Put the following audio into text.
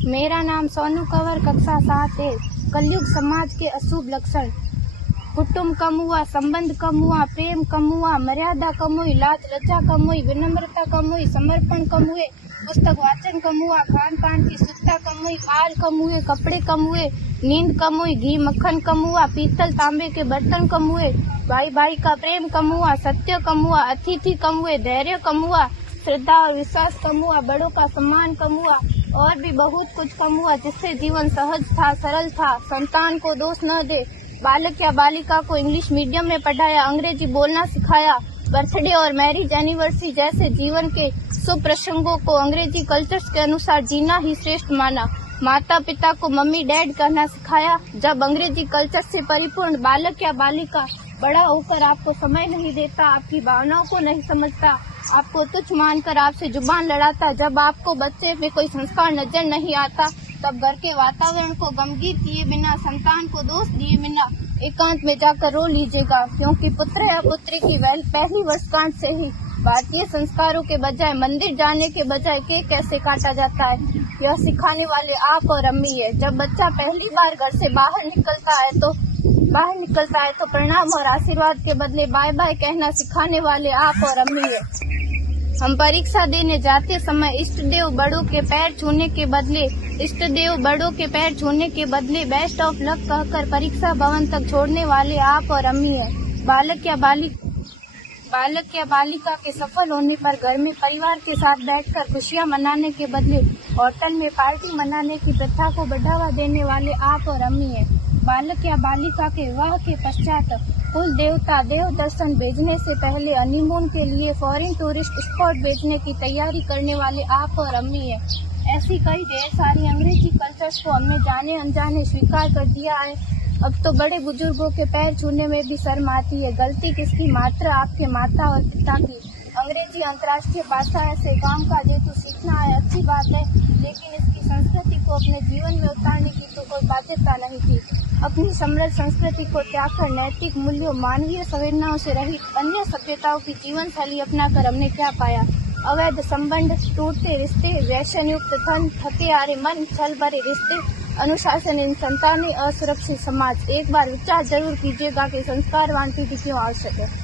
मेरा नाम सोनू कंवर, कक्षा 7 है। कलयुग समाज के अशुभ लक्षण। कुटुंब कम हुआ, संबंध कम हुआ, प्रेम कम हुआ, मर्यादा कम हुई, लाज लज्जा कम हुई, विनम्रता कम हुई, समर्पण कम हुए, पुस्तक वाचन कम हुआ, खान पान की शुद्धता कम हुई, बाल कम हुए, कपड़े कम हुए, नींद कम हुई, घी मक्खन कम हुआ, पीतल तांबे के बर्तन कम हुए, भाई भाई का प्रेम कम हुआ, सत्य कम हुआ, अतिथि कम हुए, धैर्य कम हुआ, श्रद्धा और विश्वास कम हुआ, बड़ों का सम्मान कम हुआ और भी बहुत कुछ कम हुआ, जिससे जीवन सहज था, सरल था। संतान को दोष न दे। बालक या बालिका को इंग्लिश मीडियम में पढ़ाया, अंग्रेजी बोलना सिखाया, बर्थडे और मैरिज एनिवर्सरी जैसे जीवन के शुभ प्रसंगों को अंग्रेजी कल्चर्स के अनुसार जीना ही श्रेष्ठ माना। माता पिता को मम्मी डैड कहना सिखाया। जब अंग्रेजी कल्चर से परिपूर्ण बालक या बालिका बड़ा होकर आपको समय नहीं देता, आपकी भावनाओं को नहीं समझता, आपको तुच्छ मानकर आपसे जुबान लड़ाता, जब आपको बच्चे में कोई संस्कार नजर नहीं आता, तब घर के वातावरण को गमगीन किए बिना, संतान को दोष दिए बिना एकांत में जाकर रो लीजिएगा, क्योंकि पुत्र या पुत्री की पहली वर्षगांठ से ही भारतीय संस्कारों के बजाय, मंदिर जाने के बजाय केक कैसे काटा जाता है, यह सिखाने वाले आप और अम्मी है। जब बच्चा पहली बार घर से बाहर निकलता है तो प्रणाम और आशीर्वाद के बदले बाय बाय कहना सिखाने वाले आप और अम्मी है। हम परीक्षा देने जाते समय इष्ट देव बड़ों के पैर छूने के बदले बेस्ट ऑफ लक कहकर परीक्षा भवन तक छोड़ने वाले आप और अम्मी है। बालक या बालिका के सफल होने पर घर में परिवार के साथ बैठकर खुशियां मनाने के बदले होटल में पार्टी मनाने की प्रथा को बढ़ावा देने वाले आप और अम्मी है। बालक या बालिका के विवाह के पश्चात कुल देवता देव दर्शन भेजने से पहले हनीमून के लिए फॉरेन टूरिस्ट स्पॉट भेजने की तैयारी करने वाले आप और अम्मी है। ऐसी कई ढेर सारी अंग्रेजी कल्चर्स को हमने जाने अनजाने स्वीकार कर दिया है। अब तो बड़े बुजुर्गों के पैर छूने में भी शर्म आती है। गलती किसकी? मात्र आपके माता और पिता की। अंग्रेजी अंतर्राष्ट्रीय भाषा है से काम का जेतु सीखना है, अच्छी बात है, लेकिन इसकी संस्कृति को अपने जीवन में उतारने की तो कोई बाध्यता नहीं थी। अपनी समृद्ध संस्कृति को त्याग कर नैतिक मूल्यों, मानवीय संवेदनाओं से रहित अन्य सभ्यताओं की जीवन शैली अपनाकर हमने क्या पाया? अवैध संबंध, टूटते रिश्ते, व्यसन युक्त धन, थके हारे मन, छल भरे रिश्ते, अनुशासनहीन संतानें, असुरक्षित समाज। एक बार विचार जरूर कीजिएगा कि संस्कारवान पीढ़ी क्यों आवश्यक है।